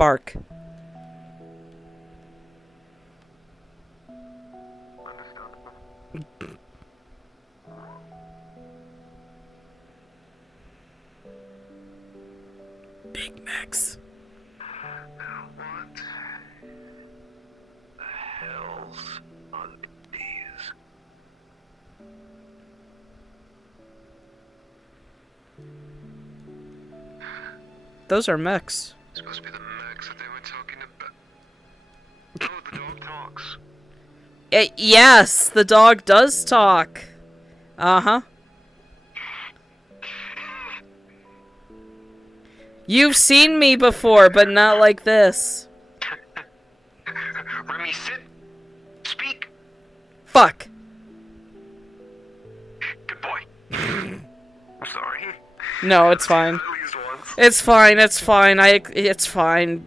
Bark. Big Macs. What the hell's on these? Those are mechs. Supposed to be the mechs that they were talking about. Oh, the dog talks. Yes, the dog does talk. Uh-huh. You've seen me before, but not like this. Remy, sit. Speak. Fuck. Good boy. I'm sorry. No, it's fine. At least once. It's fine, it's fine, it's fine.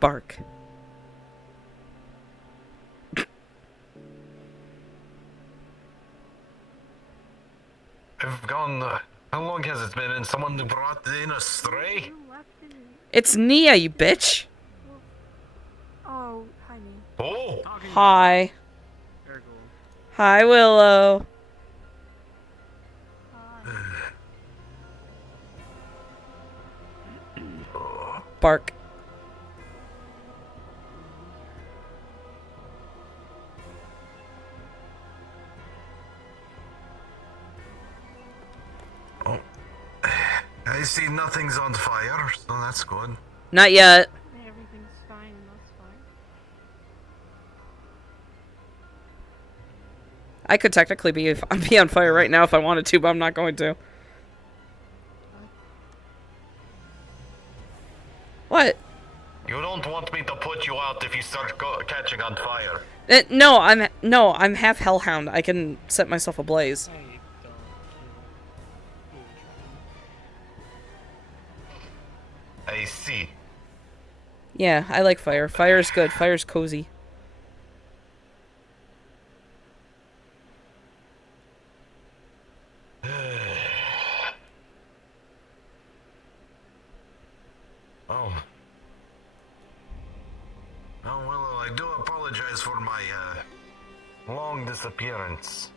Bark. I've gone. How long has it been? And someone brought in a stray? It's Nia, you bitch. Oh, hi, Nia. Oh! Hi. Hi, Willow. Bark. Oh. I see nothing's on fire, so that's good. Not yet. Everything's fine, and that's fine. I could technically be on fire right now if I wanted to, but I'm not going to. What? You don't want me to put you out if you start catching on fire. No, I'm half hellhound. I can set myself ablaze. I see. Yeah, I like fire. Fire's good. Fire's cozy. Oh. Oh, Willow, I do apologize for my, long disappearance.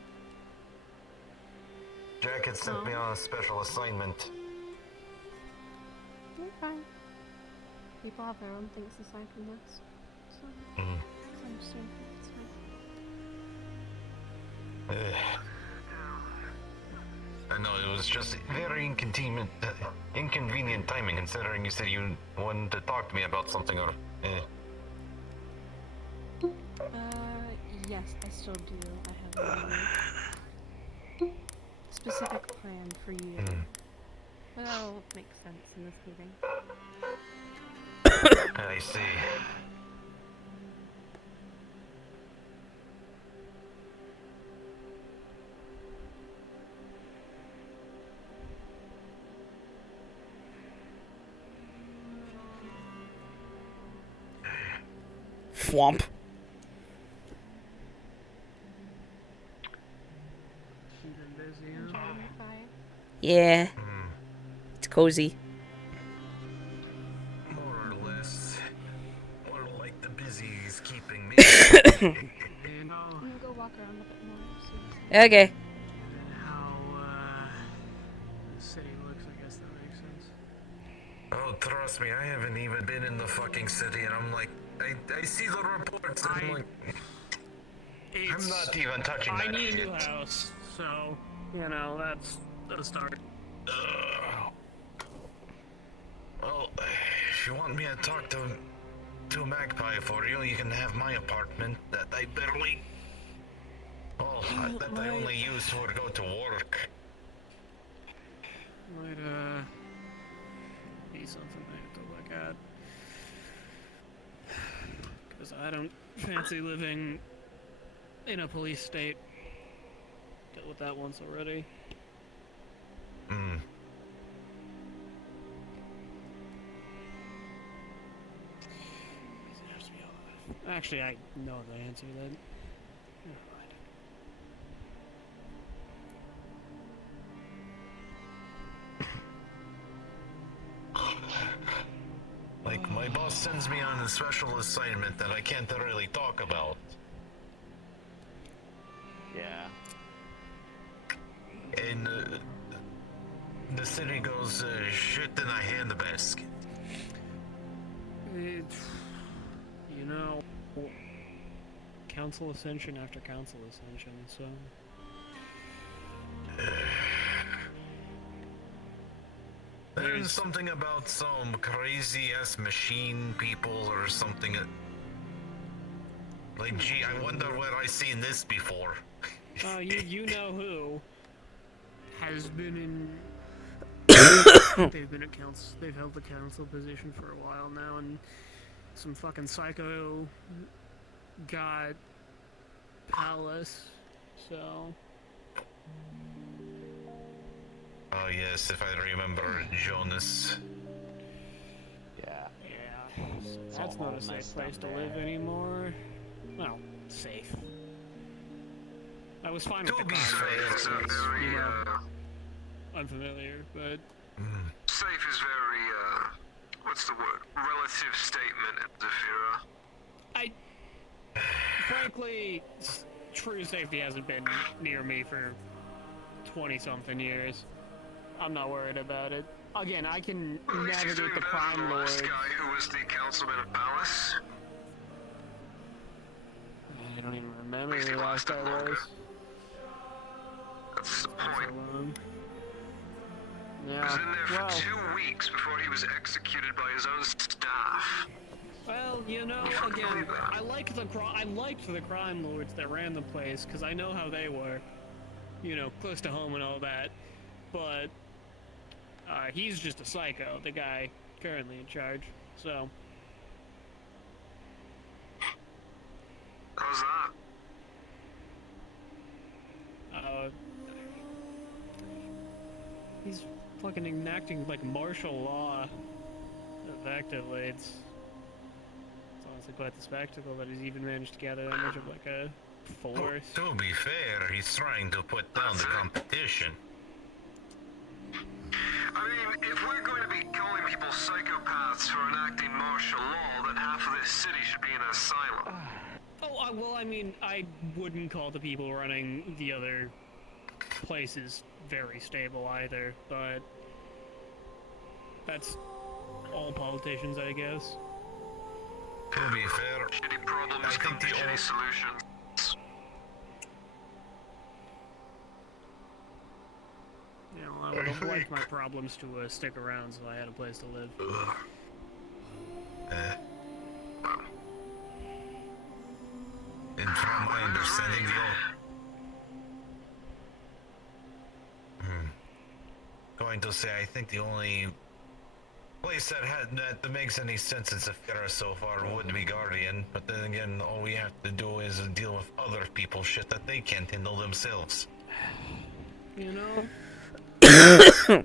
Jack had sent me on a special assignment. You're fine. People have their own things aside from this. So, I understand. It's fine. I know, it was just very inconvenient timing, considering you said you wanted to talk to me about something, or, Yes, I still do. I have a specific plan for you. But that'll make sense in this meeting. I see. Swamp. Yeah. It's cozy. More or less. More like the busy is keeping me. I'm gonna go walk around a bit more. Okay. How the city looks, I guess that makes sense. Oh, trust me, I haven't even been in the fucking city, and I'm like, I see the reports, and I'm like, I'm not even touching that I need shit. a new house, so, you know, that's a start. Well, if you want me to talk to Magpie for you, you can have my apartment that I barely... Oh, that I only use to go to work. Might, be something I have to look at. Because I don't fancy living in a police state. dealt with that once already. Hmm. Actually, I know the answer to that. Never mind. Like, my boss sends me on a special assignment that I can't really talk about. Yeah. And, the city goes, shit in a handbasket. You know, council ascension after council ascension, so... There's something about some crazy-ass machine people or something. Like, gee, I wonder where I seen this before. You know who has been in... they've held the council position for a while now, and some fucking psycho got palace, so... Oh yes, if I remember Jonas. Yeah. Yeah, It's that's all not a safe messed place up to there. live anymore. Well, safe. I was fine with To the be crime fair, rate, it's so a it's, very, you know, unfamiliar, but... Safe is very, what's the word? Relative statement, Zafira. Frankly, true safety hasn't been near me for 20-something years. I'm not worried about it. Again, I can Well, at least he's doing navigate the better than crime the lord. last guy who was the councilman of Palace. I don't even remember At least who he the last lasted guy longer. was. That's the So point. long. He Yeah, was in there for well, 2 weeks before he was executed by his own staff. well, you know, again, I liked the crime lords that ran the place because I know how they were, you know, close to home and all that. But he's just a psycho, the guy currently in charge. So How's that? he's fucking enacting like martial law. Effectively, it's honestly quite the spectacle that he's even managed to gather that much of like a force. To be fair, he's trying to put down the competition. I mean, if we're going to be calling people psychopaths for enacting martial law, then half of this city should be in an asylum. Oh, well, I mean, I wouldn't call the people running the other places very stable either, but that's all politicians, I guess. To be fair, Shitty problems I think come to the shitty old- solutions. Yeah, well, I would have liked my problems to stick around, so I had a place to live. And from my understanding, going to say, I think the only place that makes any sense in Zafira so far would be Guardian, but then again, all we have to do is deal with other people's shit that they can't handle themselves. You know?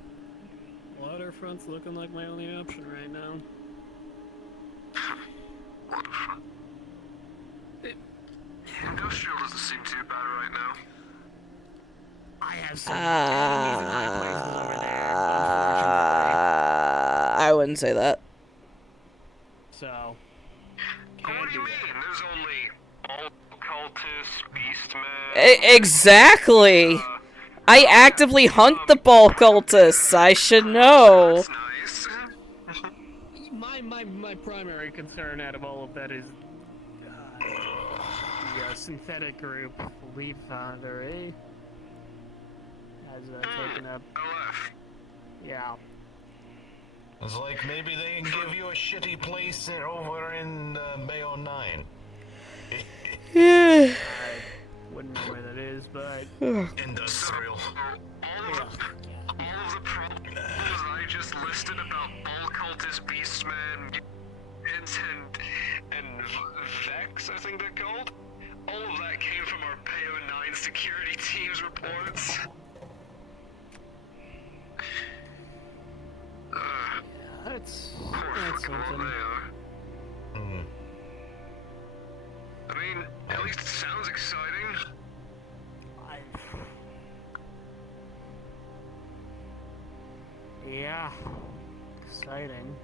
Waterfront's looking like my only option right now. Waterfront. Industrial doesn't seem too bad right now. I have some amazing high places over there, unfortunately. I wouldn't say that. So, But what can't do you do mean? it. There's only all cultists, beastmen. Exactly. I actively hunt the ball cultists. I should know. That's nice. My primary concern out of all of that is the synthetic group, Leaf Foundry, has taken up. LF. Yeah. It's like maybe they can give you a shitty place over in Bayo 9. I wouldn't know where that is, but Industrial. All of the problems I just listed about ball cultists, beastmen, mutants, and Vex, I think they're called, All of that came from our PO9 security team's reports. That's Poor fucking what something. they are. Hmm. I mean, at least it sounds exciting. Yeah, exciting.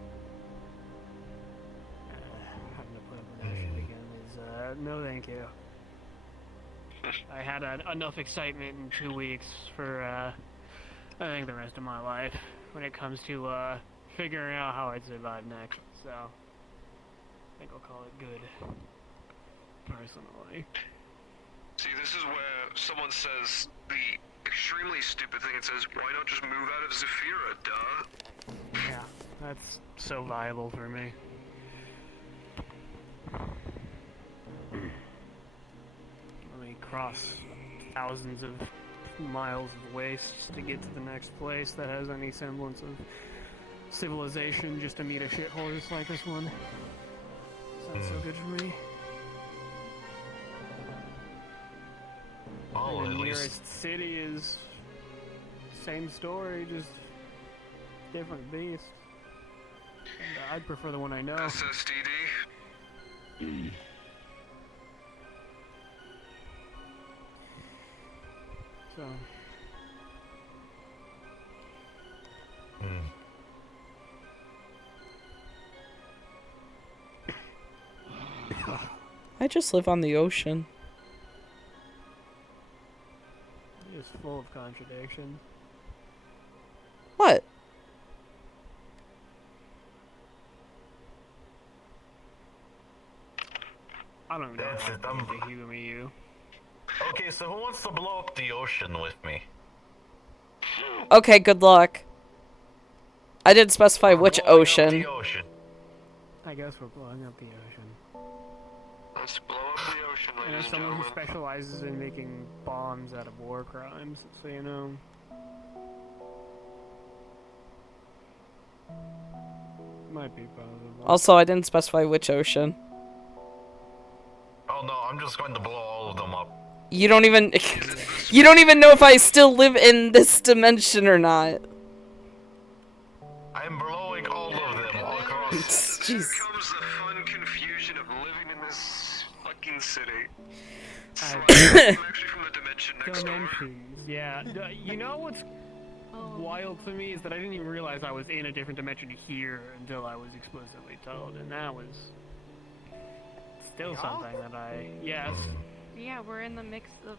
Having to put up with that shit again is no thank you. I had enough excitement in 2 weeks for I think the rest of my life when it comes to figuring out how I'd survive next. So I think I'll call it good. Personally. See, this is where someone says the extremely stupid thing. It says, why not just move out of Zafira, duh? Yeah, that's so viable for me. Let me cross thousands of miles of wastes to get to the next place that has any semblance of civilization just to meet a shit horse like this one. Sounds so good for me. Oh, And at the least nearest city is same story, just different beast. And I'd prefer the one I know. SSDD. So I just live on the ocean. it's full of contradiction. What? I don't know. That's it, The you. okay, so who wants to blow up the ocean with me? Okay, good luck. I didn't specify which Blowing up ocean. the ocean. I guess we're blowing up the ocean. Let's blow up the ocean, And ladies as and someone who gentlemen. specializes in making bombs out of war crimes, so you know. Might be possible. Also, I didn't specify which ocean. Oh no, I'm just going to blow all of them up. You don't even you don't even know if I still live in this dimension or not. I'm blowing all of them all across. Here Jeez. comes the fun confusion of living in this fucking city. It's I- like, I'm actually from the dimension next door. Dimensions, yeah. You know what's wild to me is that I didn't even realize I was in a different dimension here until I was explicitly told, and that was still something that yes. Yeah, we're in the mix of.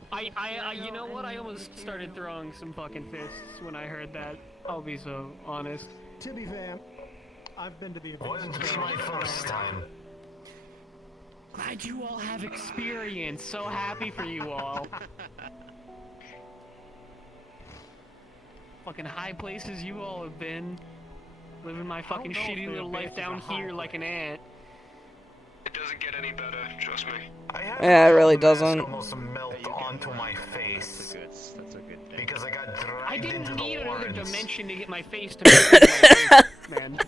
You know what? I almost started throwing some fucking fists when I heard that. I'll be so honest. To be fair, I've been to the abyss. Wouldn't be my first time. Glad you all have experience. So happy for you all. Fucking high places you all have been. Living my fucking know if shitty the little abyss life is down a high here like an ant. It doesn't get any better, trust me. I had Yeah, it really mask doesn't. almost melt onto my face That's a good thing. because I got dragged I into didn't the need another warrens. dimension to get my face to melt into my face, man.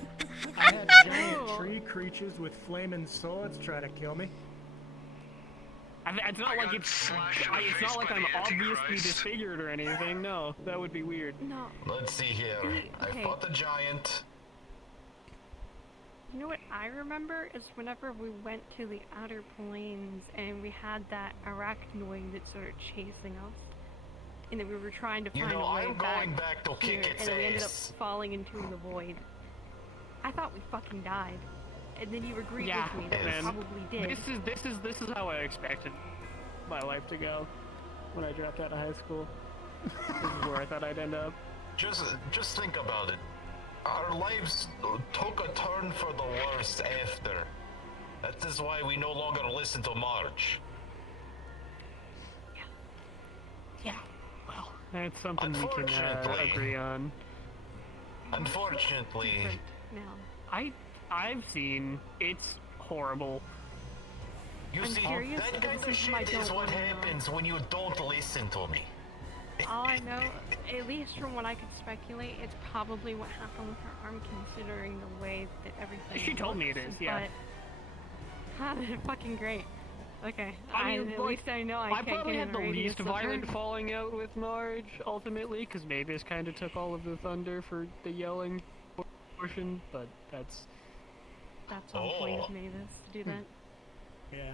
I had giant tree creatures with flaming swords try to kill me. It's not I like got it's slashed in the it's face not like by I'm the obviously Antichrist. disfigured or anything. No, that would be weird. No. Let's see here. I Okay. fought the giant. You know what I remember is whenever we went to the outer planes and we had that arachnoid that started chasing us, and then we were trying to You find know, a way I'm going back to here, kick its and then we ended up ass. falling into the void. I thought we fucking died, and then you agreed Yeah, with me that man. we probably did. This is how I expected my life to go when I dropped out of high school. This is where I thought I'd end up. Just think about it. Our lives took a turn for the worse after. That is why we no longer listen to March. Yeah. Well, that's something we can Unfortunately. agree on. Unfortunately, Different now. I've seen it's horrible. you I'm see, curious that if kind this of is my shit is don't what wanna know. happens when you don't listen to me. All I know, at least from what I could speculate, it's probably what happened with her arm, considering the way that everything. She told me it looks, is, yeah. But, fucking great. Okay. I mean, at like, least I know I I can't probably get had in the radius least of her. violent falling out with Marge, ultimately, because Mavis kind of took all of the thunder for the yelling portion, but that's... That's on point of Mavis to do that. Yeah.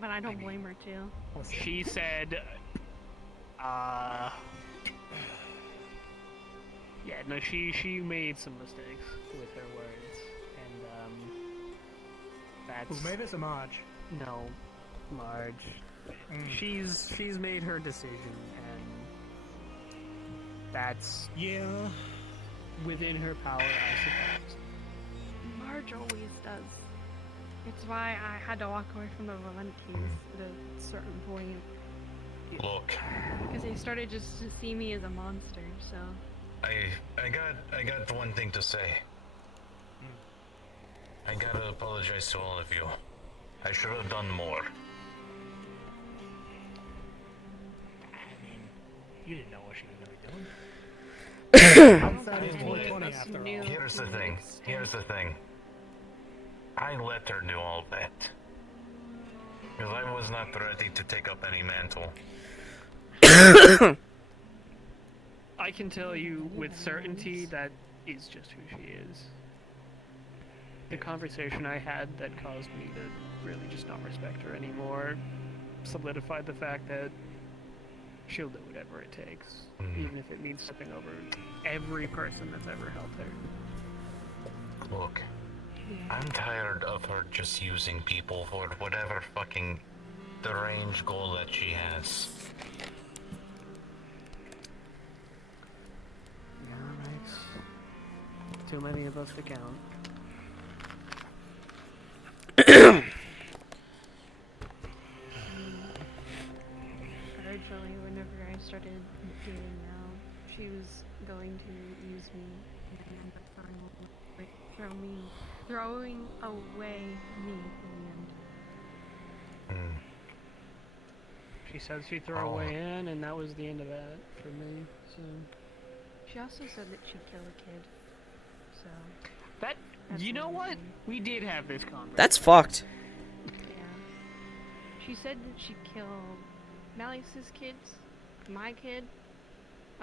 But I don't blame her too. She said, yeah, no, she made some mistakes with her words, and, that's... Who, Mavis or Marge? No, Marge. She's made her decision, and that's Yeah. within her power, I suppose. Marge always does. It's why I had to walk away from the Valenti's at a certain point. Look, Because they started just to see me as a monster, so... I got one thing to say. I gotta apologize to all of you. I should have done more. I mean, you didn't know what she was gonna be doing. Outside of Any 2020, of us after all. knew Here's the to an thing. extent. Here's the thing. I let her do all that. Because I was not ready to take up any mantle. I can tell you with certainty that is just who she is. The conversation I had that caused me to really just not respect her anymore solidified the fact that she'll do whatever it takes, even if it means stepping over every person that's ever helped her. Look, I'm tired of her just using people for whatever fucking deranged goal that she has. You're right. Too many of us to count. Originally, whenever I started dating Mal, she was going to use me and end up throwing away me in the end. She said she'd throw away Anne, and that was the end of that for me, so... She also said that she'd kill a kid. So, That... That's you know what? amazing. We did have this conversation. That's fucked. yeah. She said that she'd kill Malleus's kids, my kid,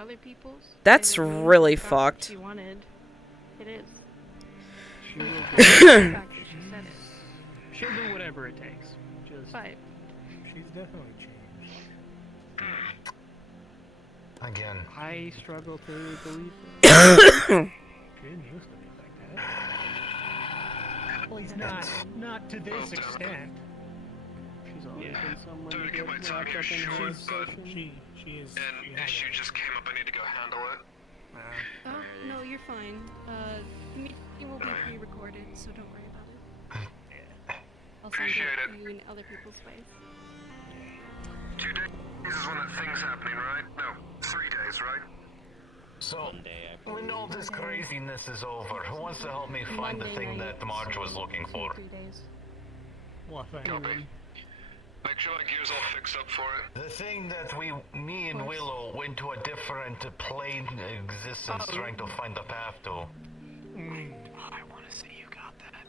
other people's. That's and it really got what fucked. She wanted. It is. She will The fact that she said it. She'll do whatever it takes. Just... But She's definitely changed. Again. I struggle to believe that. She didn't used to be like that. Well, he's not to this extent. She's always been someone Sorry to to get keep my time wrapped here up in her short, but obsession. She is. An she has issue a- just came up. I need to go handle it. oh no, you're fine. The meeting will be pre-recorded, so don't worry about it. I'll send Appreciate it it. to you in other people's ways. 2 days is when that thing's happening, right? No, 3 days, right? So, when all this craziness is over, who wants to help me find the Monday thing night, that Marge was so looking for? 3 days. What thing? Copy. Make sure my gear's all fixed up for it. The thing that me and Willow went to a different plane existence trying to find the path to. I want to say you got that.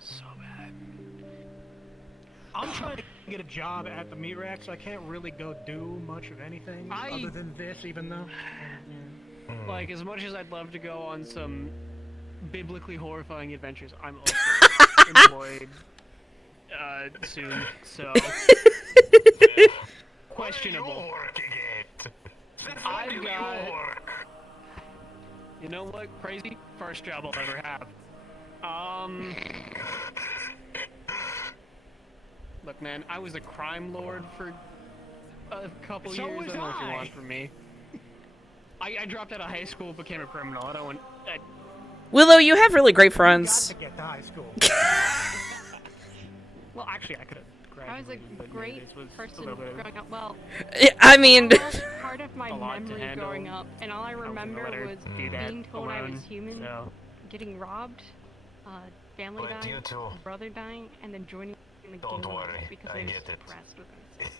So bad. I'm trying to get a job at the meat rack, so I can't really go do much of anything other than this, even though. Like, as much as I'd love to go on some biblically horrifying adventures, I'm also employed soon, so... questionable. You're working it. Since I've when do got- you work? You know what? Crazy? First job I'll ever have. Look, man, I was a crime lord for a couple So years. was I know what you I. want from me. I dropped out of high school, became a criminal. I don't want... Willow, you have really great Got friends. to get to high school. well, actually, I could have I was graduated, a but great it was person a little bit of... growing up. Well, I mean, almost part of my a lot to memory handle. growing up, and all I I was in the remember letter was do that being told I alone, was human, so... getting robbed, family But dying, you too. brother dying, and then joining the Don't gang worry, because I I was get it. depressed with myself.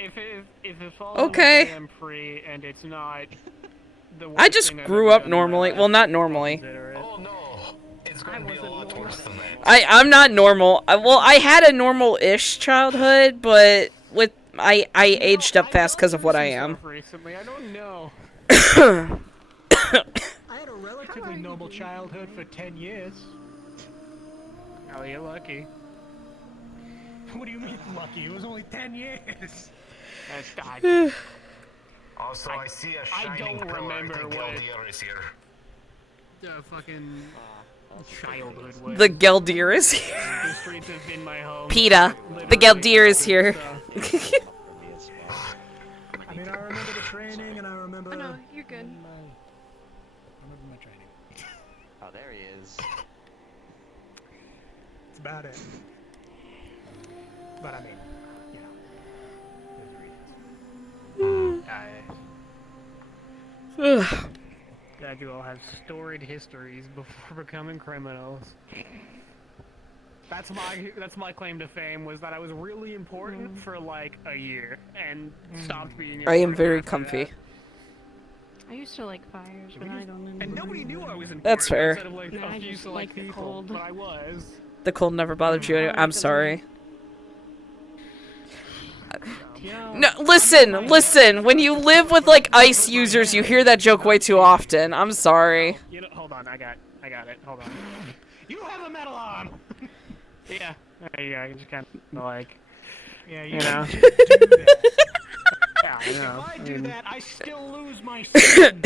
If it falls Okay. on the day I'm free and it's not the worst I just thing I've grew ever up done in my normally. life, Well, not I'll normally. consider it. Oh no! Is It's gonna be a lot worse than that. I'm not normal. Well, I had a normal-ish childhood, but with I aged up fast because of what I am. Recently, I don't know. I had a relatively normal childhood for 10 years. Oh, you're lucky. What do you mean lucky? It was only 10 years. Also, I see a shining don't pillar. remember I think what- Geldier is here. The fucking childhood was. The Geldir is here. The streets have been my home. PETA. The Geldir is here. I mean, I remember the training, and I remember... Oh no, you're good. I remember my training. Oh, there he is. That's about it. But I mean, you know, there's reasons. Glad you all have storied histories before becoming criminals. That's my claim to fame, was that I was really important for like a year and stopped being important. I am very after comfy. that. I used to like fires, but I don't anymore. And nobody knew I was important. That's fair. Outside of, like, No, a I few just select like the people, cold. but I was. The cold never bothered you anyway. I'm sorry. No, listen. When you live with like ice users, you hear that joke way too often. I'm sorry. You know, hold on, I got it. Hold on. You have a medal on! Yeah, there you go. You just kind of like, Yeah, you know. just do that. Yeah, I know. If I do that, I still lose my skin.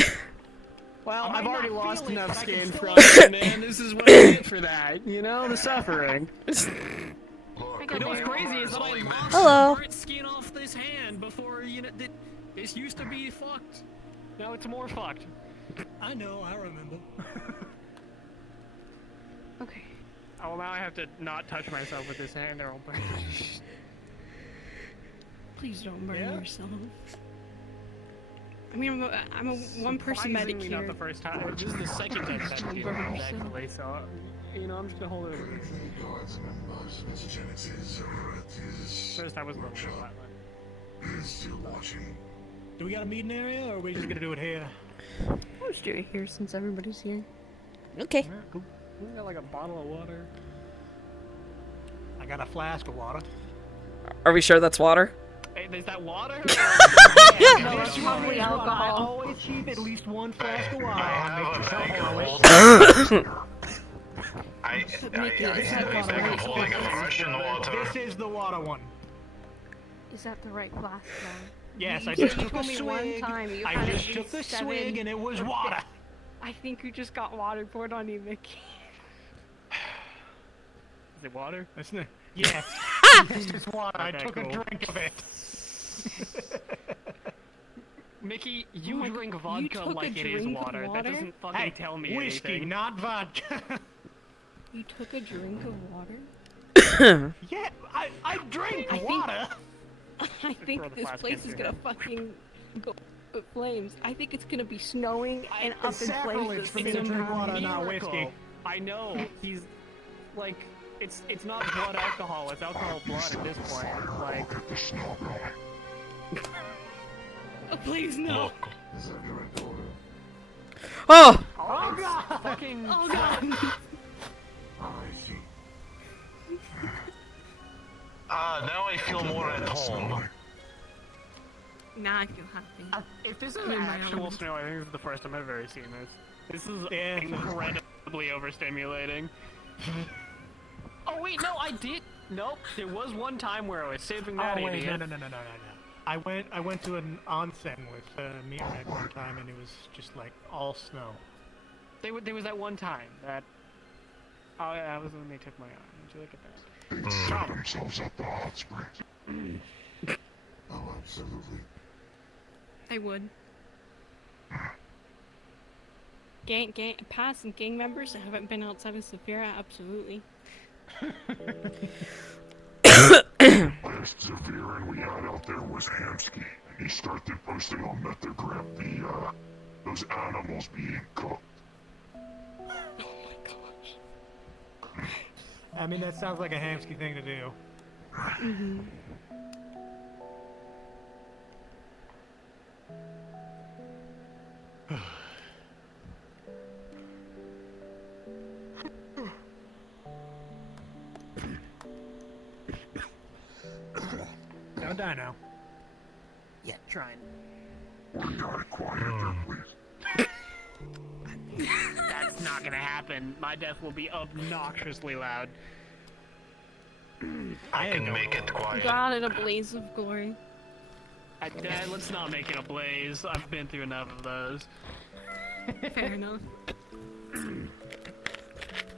Well, I I've might already not lost feel it, enough but I can skin still from it, man. This is what I get for that. You know, the suffering. Look, You know what's crazy is that I only lost Hello. part skin off this hand before, you know, this used to be fucked. Now it's more fucked. I know, I remember. Okay. Oh, well, now I have to not touch myself with this hand or I'll burn. Please don't burn Yeah? yourself. I mean, I'm a one-person medic Surprisingly here. not the first time. This is the second time I've Don't been burn yourself. actually, so, you know, I'm just gonna hold it over. First I was a little bit violent. Do we got a meeting area, or are we just gonna do it here? I'll just do it here since everybody's here. Okay. We got like a bottle of water. I got a flask of water. Are we sure that's water? Hey, is that water? No, it's probably I alcohol. always keep at least one flask of water. I I'll have make a sure bag I'll of always- old. I Mickey, have is that a bag of water? holding of Russian water. This is the water one. Is that the right glass, though? Yes, I You just told took a me one swig. time you I had just at took the least swig, and it was 7 or water. I think you just got water poured on you, Mickey. Is it water? That's not. Yes. This is water. I Okay, took cool. a drink of it. Mickey, you my drink God, you vodka took a like it is drink of water. That water? doesn't fucking Hey, tell me whiskey, anything. not vodka. You took a drink of water? Yeah, I drink I think- water. I throw think the this flask place is into gonna fucking go up in flames. I think it's gonna be snowing and up in It's flames sacrilege at for the me to same drink time. water, not Miracle. whiskey. I know. He's like, it's not blood alcohol. It's alcohol blood at this point. Like, Oh, please no! Oh! oh god, fucking. Oh god! Now I feel more at home. Now I feel happy. If this is I'm in my actual element. snow, I think this is the first time I've ever seen this. This is Yeah. incredibly overstimulating. Oh wait, no, I did. Nope, there was one time where I was saving that Oh wait, idiot. no. I went to an onsen with Mirek one time, and it was just like all snow. There was that one time that. Oh yeah, that was when they took my arm. Would you look at that? themselves at the hot springs. Oh, absolutely. I would. Past gang members that haven't been outside of Saphira, absolutely. Last Zephyr and we had out there was Hamsky. He started posting on Metagram those animals being cooked. I mean, that sounds like a Hamsky thing to do. gonna die now. Yeah, trying. We're kinda quiet there, please. That's not gonna happen. My death will be obnoxiously loud. I can make it quiet. God in a blaze of glory. Let's not make it a blaze. I've been through enough of those. Fair enough.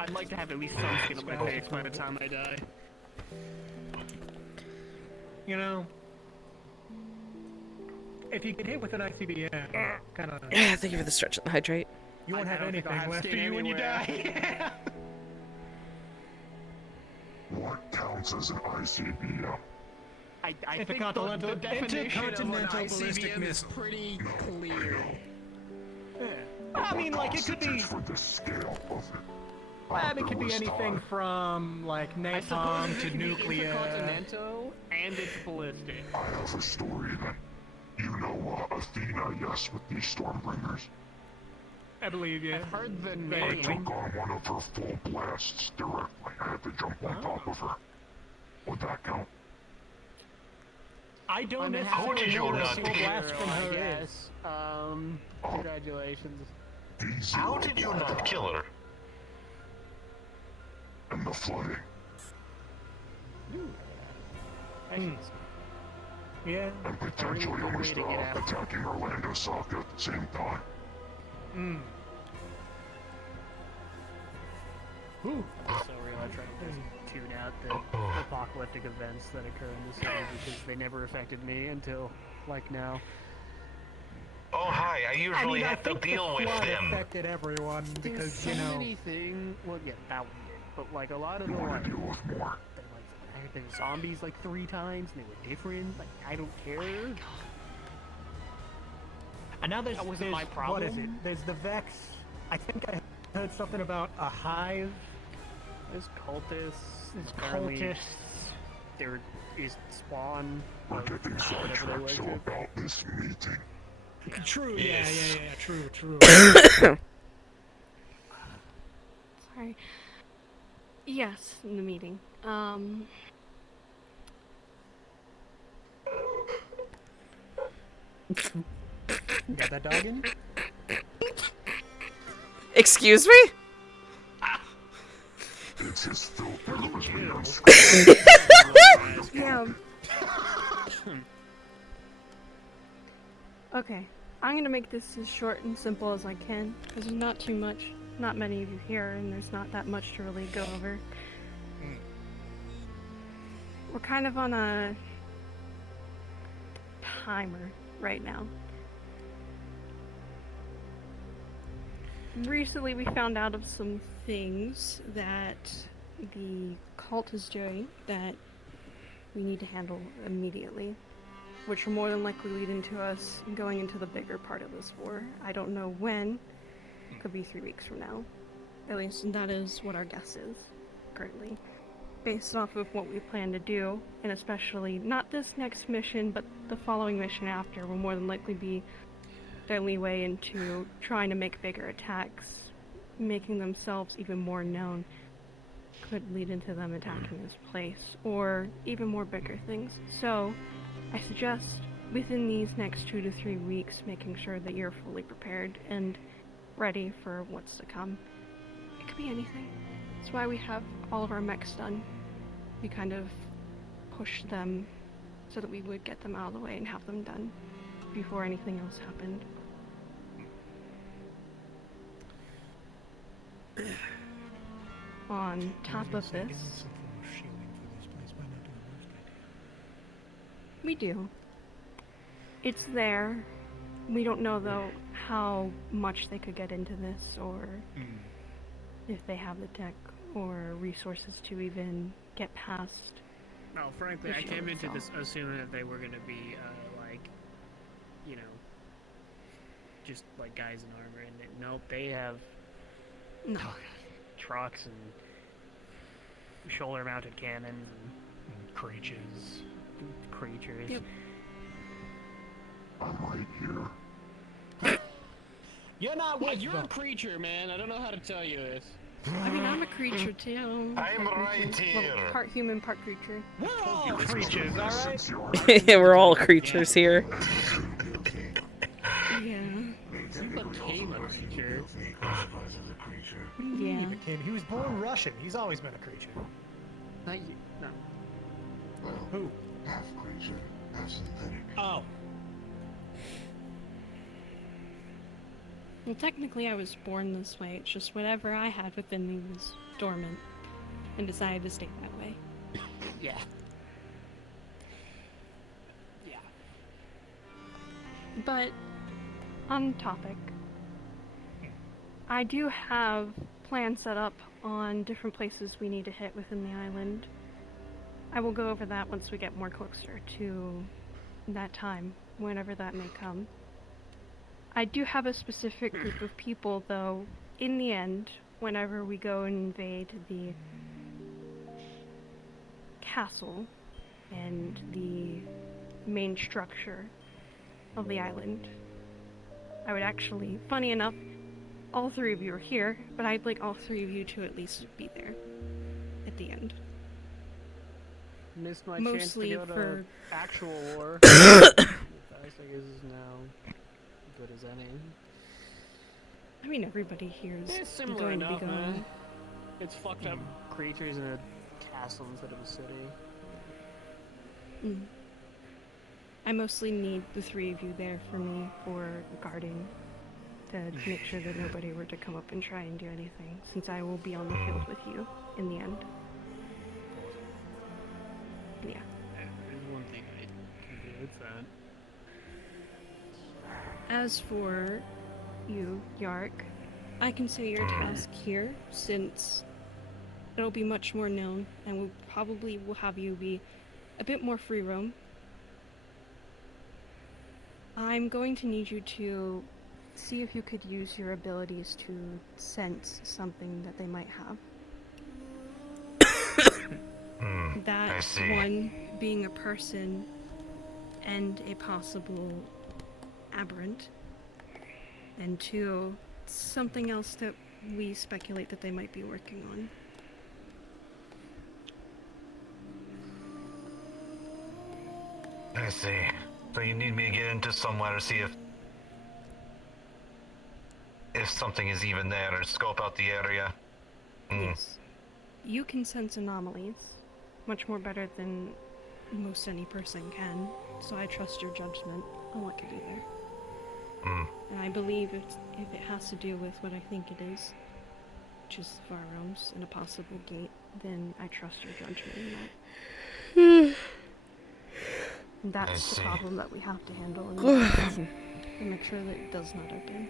I'd like to have at least some skin on my face by the time I die. You know, if you get hit with an ICBM, kind of, Yeah, thank you for the stretch and the hydrate. you won't I have don't think I'll anything have left of skin you when you anywhere. die. What counts as an ICBM? I think the Intercontinental- definition of an intercontinental ballistic ICBM is missile. pretty clear. I mean, like, it could be, Constitutes for the scale of it. well, it could be anything from, like, I suppose napalm it to can be nuclear. intercontinental and it's ballistic. I have a story then. You know Athena, yes, with these Stormbringers. I believe, yeah. I've heard the I name. took on one of her full blasts directly. I had to jump on top of her. Would that count? I don't I'm How necessarily did you know what a not full get- blast from I her is. guess. Congratulations. How did you not kill her? And the flooding. Actually, Yeah. And potentially good way almost to get out. attacking Orlando Sock at the same time. Ooh. it's so real. I try to just tune out the apocalyptic events that occur in the city because they never affected me until, like, now. Oh, hi, I I usually mean, I have to think the deal with flood them. affected everyone There's because, so you know, many things. Well, yeah, that one did. But, like, a lot of You the, want like, to deal with more. there were zombies, like, 3 times, and they were different. Like, I don't care. and now there's, That wasn't my what is it? problem. There's the Vex. I think I heard something about a hive. There's cultists. There's apparently cultists. There is spawn. We're of getting whatever they sidetracked, so worship. about this meeting. True, Yes. yeah, true. Sorry. Yes, in the meeting. Got that dog in? Excuse me? It's his filter that was made on screen. Yeah. Okay. I'm gonna make this as short and simple as I can, because there's not too much, not many of you here, and there's not that much to really go over. We're kind of on a timer right now. Recently we found out of some things that the cult is doing that we need to handle immediately, which will more than likely lead into us going into the bigger part of this war. I don't know when. Could be 3 weeks from now. At least that is what our guess is currently. Based off of what we plan to do, and especially not this next mission, but the following mission after, will more than likely be their leeway into trying to make bigger attacks, making themselves even more known. Could lead into them attacking this place, or even more bigger things. So, I suggest within these next 2 to 3 weeks, making sure that you're fully prepared and ready for what's to come. It could be anything. That's why we have all of our mechs done. We kind of pushed them so that we would get them out of the way and have them done before anything else happened. On top of this, we do. It's there. We don't know, though, how much they could get into this, or if they have the tech or resources to even get past. No, frankly, The I came shield into this itself. assuming that they were gonna be, like, you know, just like guys in armor, and nope, they have No. trucks and shoulder-mounted cannons And creatures. and creatures. Yep. I'm right here. You're not with You're a them. creature, man. I don't know how to tell you this. I mean, I'm a creature too. I'm right here. Well, part human, part creature. We're all creatures, alright? We're all creatures here. Yeah. You became a creature. Yeah. He was born Russian. He's always been a creature. Not you. No. Who? Half creature, half synthetic. Oh. Well, technically, I was born this way. It's just whatever I had within me was dormant, and decided to stay that way. Yeah. Yeah. But on topic, I do have plans set up on different places we need to hit within the island. I will go over that once we get more closer to that time, whenever that may come. I do have a specific group of people, though, in the end, whenever we go and invade the castle and the main structure of the island. I would actually, funny enough, all three of you are here, but I'd like all three of you to at least be there at the end. Missed my Mostly chance to go for to actual war. I guess is now good as any. I mean, everybody here is It's similar going enough, to be going. man. It's fucked up creatures in a castle instead of a city. Mm. I mostly need the three of you there for me for guarding, to make sure that nobody were to come up and try and do anything, since I will be on the field with you in the end. Yeah. There's one thing I can do with that. As for you, Yark, I can say your task here, since it'll be much more known, and we'll probably will have you be a bit more free roam. I'm going to need you to see if you could use your abilities to sense something that they might have. That one being a person and a possible aberrant, and two, something else that we speculate that they might be working on. I see. So you need me to get into somewhere to see if something is even there, or scope out the area. Yes. You can sense anomalies much more better than most any person can, so I trust your judgment on what to do there. And I believe if it has to do with what I think it is, which is the far realms and a possible gate, then I trust your judgment in that. And that's the problem that we have to handle and make sure that it does not open.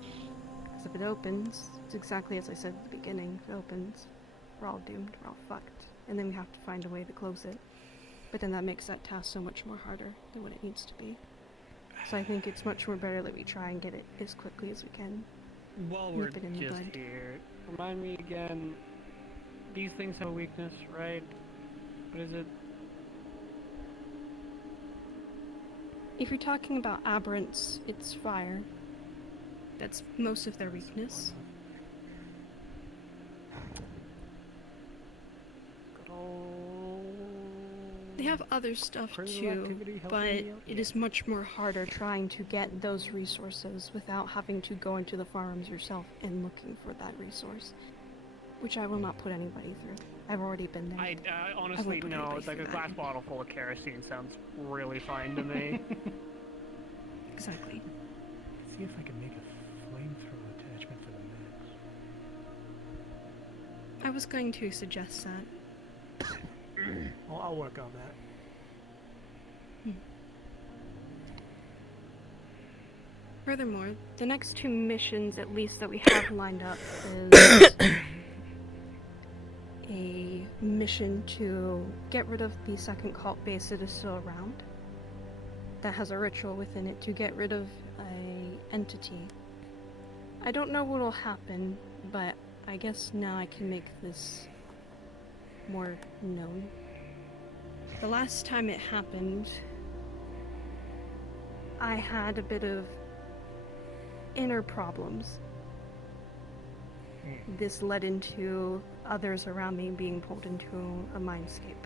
Because if it opens, it's exactly as I said at the beginning, if it opens, we're all doomed, we're all fucked. And then we have to find a way to close it. But then that makes that task so much more harder than what it needs to be. So I think it's much more better that we try and get it as quickly as we can. While we're Nip it in the just bud. here, remind me again, these things have a weakness, right? What is it? If you're talking about aberrants, it's fire. That's most of their weakness. They have other stuff too, but it is much more harder trying to get those resources without having to go into the farms yourself and looking for that resource. Which I will not put anybody through. I've already been there. I honestly, put no, anybody like a through glass that. bottle full of kerosene sounds really fine to me. Exactly. See if I can make a flamethrower attachment for the max. I was going to suggest that. Well, I'll work on that. Furthermore, the next two missions, at least that we have lined up, is a mission to get rid of the second cult base that is still around, that has a ritual within it to get rid of a entity. I don't know what'll happen, but I guess now I can make this more known. The last time it happened, I had a bit of inner problems. this led into others around me being pulled into a mindscape.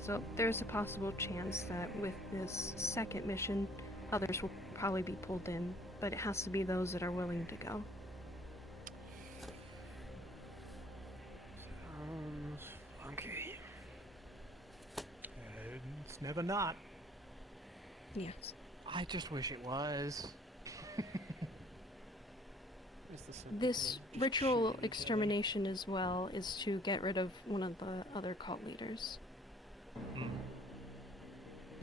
So there's a possible chance that with this second mission, others will probably be pulled in, but it has to be those that are willing to go. Okay. It's never not. Yes. I just wish it was. This ritual extermination as well is to get rid of one of the other cult leaders.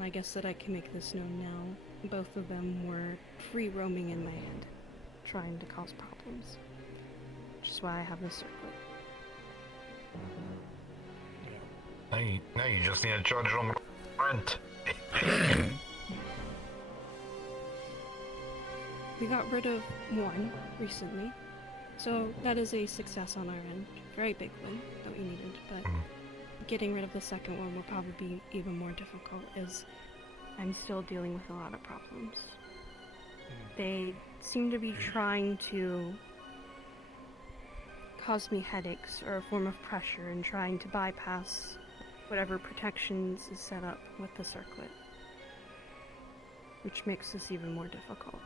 I guess that I can make this known now. Both of them were free roaming in my head, trying to cause problems. Which is why I have this circlet. Now you just need to charge them rent. We got rid of one recently, so that is a success on our end. Very big one that we needed, but getting rid of the second one will probably be even more difficult as I'm still dealing with a lot of problems. They seem to be trying to cause me headaches or a form of pressure and trying to bypass whatever protections is set up with the circlet, which makes this even more difficult.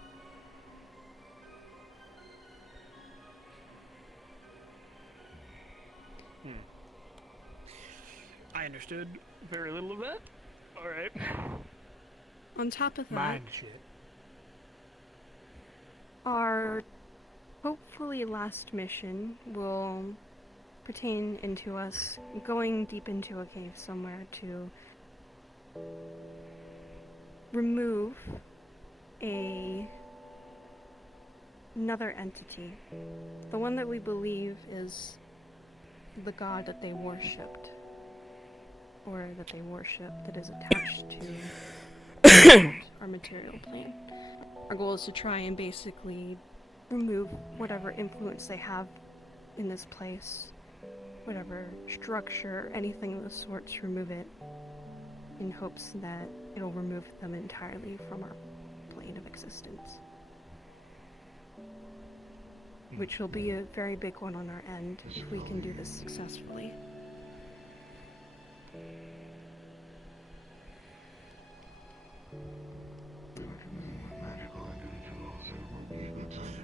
I understood very little of that. Alright. On top of that, Mind shit. our hopefully last mission will pertain into us going deep into a cave somewhere to remove another entity. The one that we believe is the god that they worshipped, or that they worship, that is attached to our material plane. Our goal is to try and basically remove whatever influence they have in this place, whatever structure, anything of the sorts, remove it in hopes that it'll remove them entirely from our plane of existence. Which will be a very big one on our end if we can do this successfully.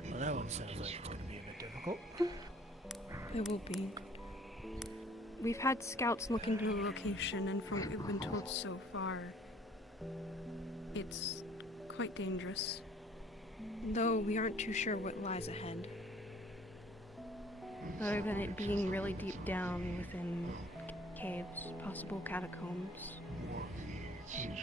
Well, that one sounds like it's going to be a bit difficult. It will be. We've had scouts look into the location, and from what we've been told so far, it's quite dangerous. Though we aren't too sure what lies ahead. Other than it being really deep down within caves, possible catacombs. Yeah,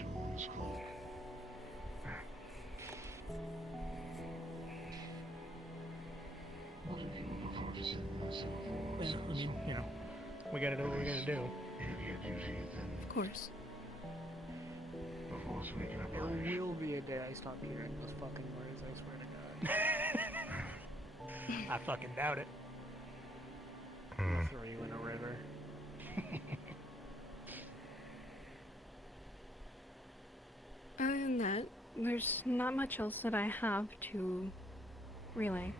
I mean, you know, we gotta do what we gotta do. Of course. There will be a day I stop hearing those fucking words, I swear to God. I fucking doubt it. I'll throw you in a river. Other than that, there's not much else that I have to relay.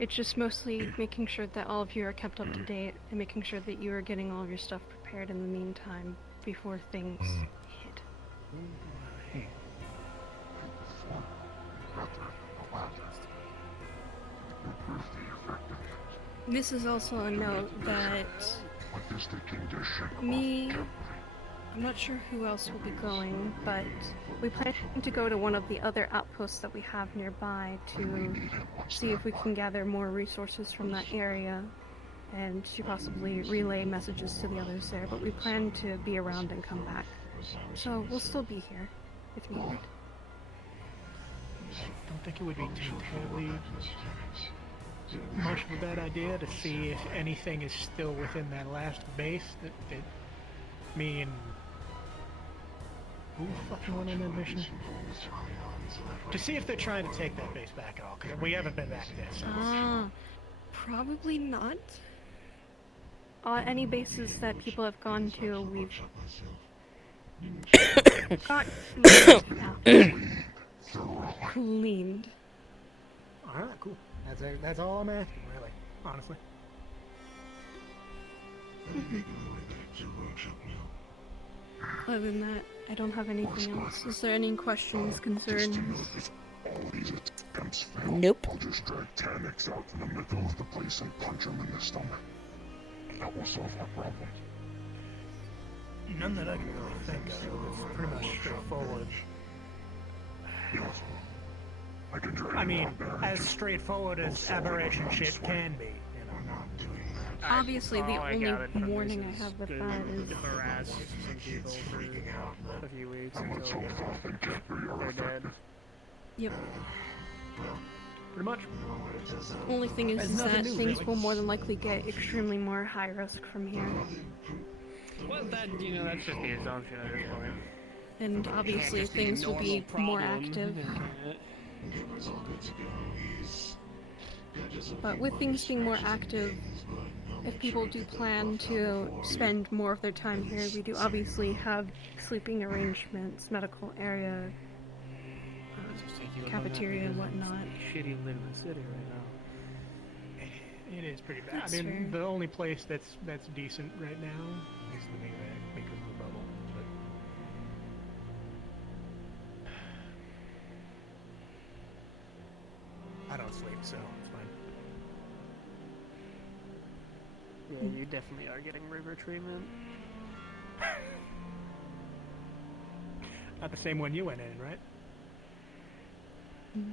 It's just mostly making sure that all of you are kept up to date and making sure that you are getting all of your stuff prepared in the meantime before things hit. This is also a note that I'm not sure who else will be going, but we plan to go to one of the other outposts that we have nearby to see if we can gather more resources from that area and to possibly relay messages to the others there, but we plan to be around and come back. So we'll still be here if needed. Don't think it would be too terribly much of a bad idea to see if anything is still within that last base that me and who fucking went on that mission? To see if they're trying to take that base back at all, because we haven't been back there since. Probably not. Any bases that people have gone to, we've got cleaned. Alright, cool. That's all I'm asking, really. honestly. Other than that, I don't have anything else. Is there any questions, concerns? Nope. I'll just drag Tanix out in the middle of the place and punch him in the stomach. That will solve our problem. None that I can really think of. It's pretty much straightforward. Yes. I can drag I him mean, out there and as just straightforward as aberration shit can be, you know. Obviously, the All I only gathered from warning this I is have with to that is harass some people for a few weeks until they're dead. Yep. Pretty much. Only thing is, There's is nothing that new, things really. will more than likely get extremely more high risk from here. Well, that, you know, that's just the assumption at this point. And obviously Can't just be a things will be normal more problem. active. Can't. But with things being more active, if people do plan to spend more of their time here, we do obviously have sleeping arrangements, medical area, cafeteria and whatnot. Shitty live in the city right now. It is pretty bad. That's I mean, fair. the only place that's decent right now is the VRChat because of the bubble. But I don't sleep, so it's fine. Yeah, you definitely are getting river treatment. Not the same one you went in, right?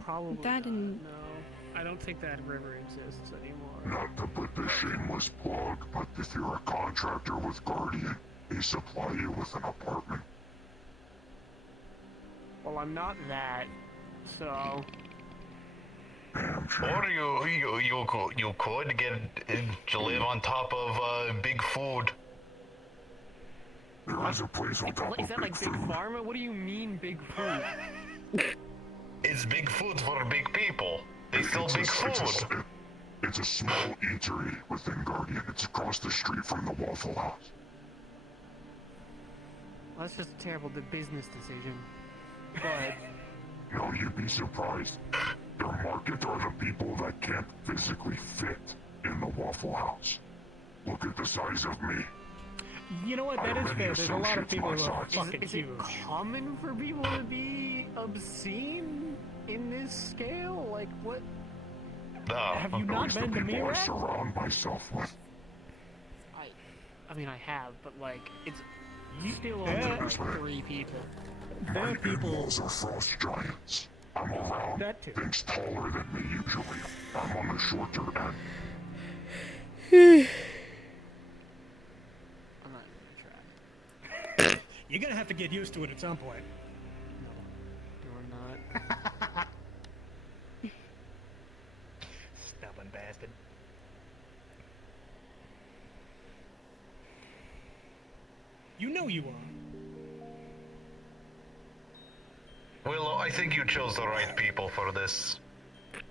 Probably That not, and- no. I don't think that river exists anymore. Not to put the shameless plug, but if you're a contractor with Guardian, they supply you with an apartment. Well, I'm not that, so... Or you could get to live on top of big food. There is a place on top Is of that like Big food. Pharma? What do you mean, big food? It's big food for big people. They sell big food. It's a small eatery within Guardian. It's across the street from the Waffle House. Well, that's just a terrible business decision. But... No, you'd be surprised. Their market are the people that can't physically fit in the Waffle House. Look at the size of me. You know what? That is fair. There's a lot of people who are fucking Is it huge. common for people to be obscene in this scale? Like, what? Have you not Those the been to people I VRChat? surround myself with. I mean, I have, but like, it's still only Yeah. like 3 people. There are people. Those are frost giants. I'm around That too. things taller than me usually. I'm on the shorter end. I'm not gonna try. You're gonna have to get used to it at some point. You're not. Stubborn bastard. You know you are. Willow, I think you chose the right people for this.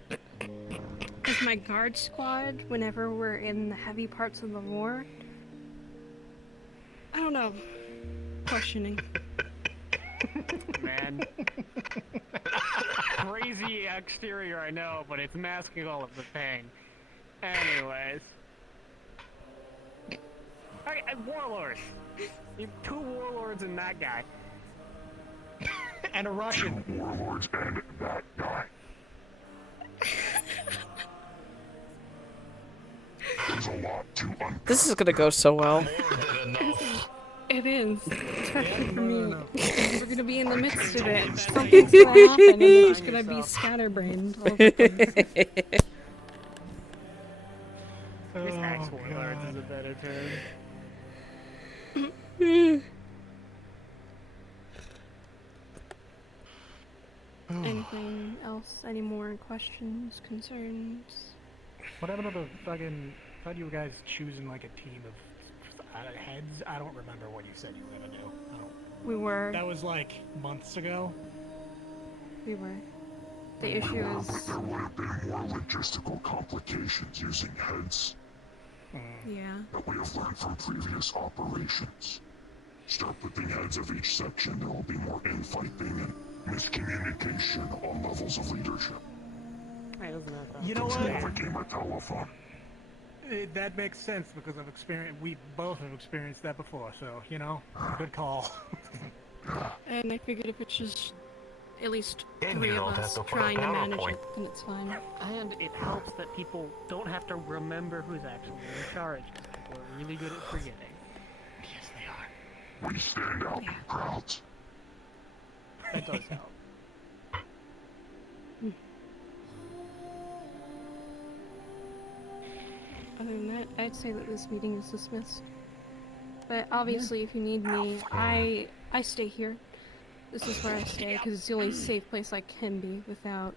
With my guard squad, whenever we're in the heavy parts of the war, I don't know. Questioning. Man. Crazy exterior, I know, but it's masking all of the pain. Anyways. Okay, warlords. You have 2 warlords and that guy. And a Russian. 2 warlords and that guy. There's a lot to unpack. This is gonna go so well. More than enough. It is, especially for me. No. We're gonna be in the midst of it. Something's gonna happen, and they're just gonna be scatterbrained all over the place. This Oh, ex-warlords God. is a better term. Anything else? Any more questions, concerns? What happened to the fucking... I thought you guys choosing like a team of heads? I don't remember what you said you were gonna do. I don't... We were. That was like months ago. We were. The issue But is, there would have been more logistical complications using heads yeah. that we have learned from previous operations. Start putting heads of each section, there will be more infighting and miscommunication on all levels of leadership. Hey, doesn't have to. You know It's more of a what? game of telephone. That makes sense because I've experienced. We both have experienced that before, so you know, good call. And I figured if it's just at least And 3 you of don't have us to put a trying to manage PowerPoint. it, then it's fine. And it helps that people don't have to remember who's actually in charge, because people are really good at forgetting. Yes, they are. We stand out in crowds. That does help. Other than that, I'd say that this meeting is dismissed. But obviously, if you need me, I stay here. This is where I stay because it's the only safe place I can be without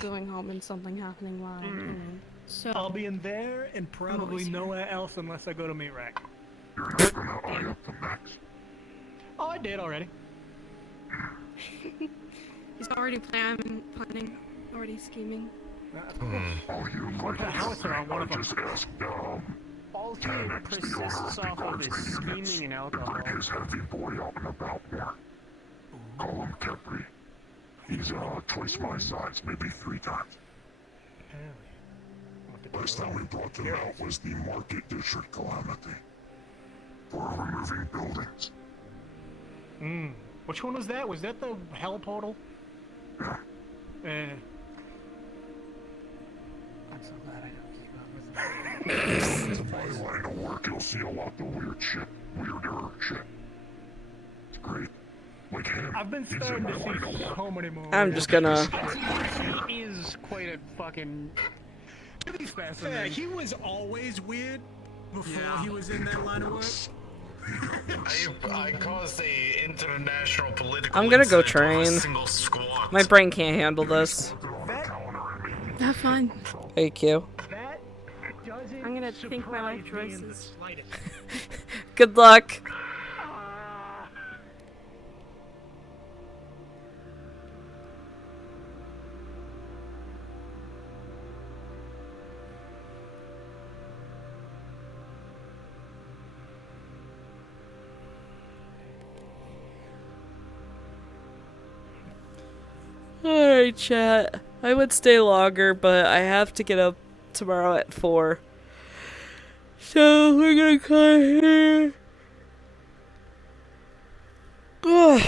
going home and something happening while I'm in. So I'll be in there and probably nowhere else unless I go to meat rack. You're not gonna eye up the max. Oh, I did already. he's already planning, already scheming. Oh, you like the howitzer on one of them. just asked, All he Tanix, the owner persists of the off of guards is units, scheming and to alcohol. bring his heavy boy out and about more. Call him Kepri. He's twice my size, maybe 3 times. Last time we brought them out was the Market District Calamity. For removing buildings. Which one was that? Was that the hell portal? Yeah. I'm so glad I don't keep up with In my line of work, you'll see a lot of weird shit. Weirder shit. It's great. Like him. I've been He's in starting my to line of see work. so many more. I'm just gonna. He is quite a fucking... Yeah, he was always weird before he was in that line of work. I caused a international political I'm gonna go incident with a train. single squad. My brain can't handle this. Have fun. Thank you. That doesn't I'm gonna think my life surprise me in the choices. slightest. Good luck. Alright, chat. I would stay longer, but I have to get up tomorrow at 4. So we're gonna cut here. Ugh.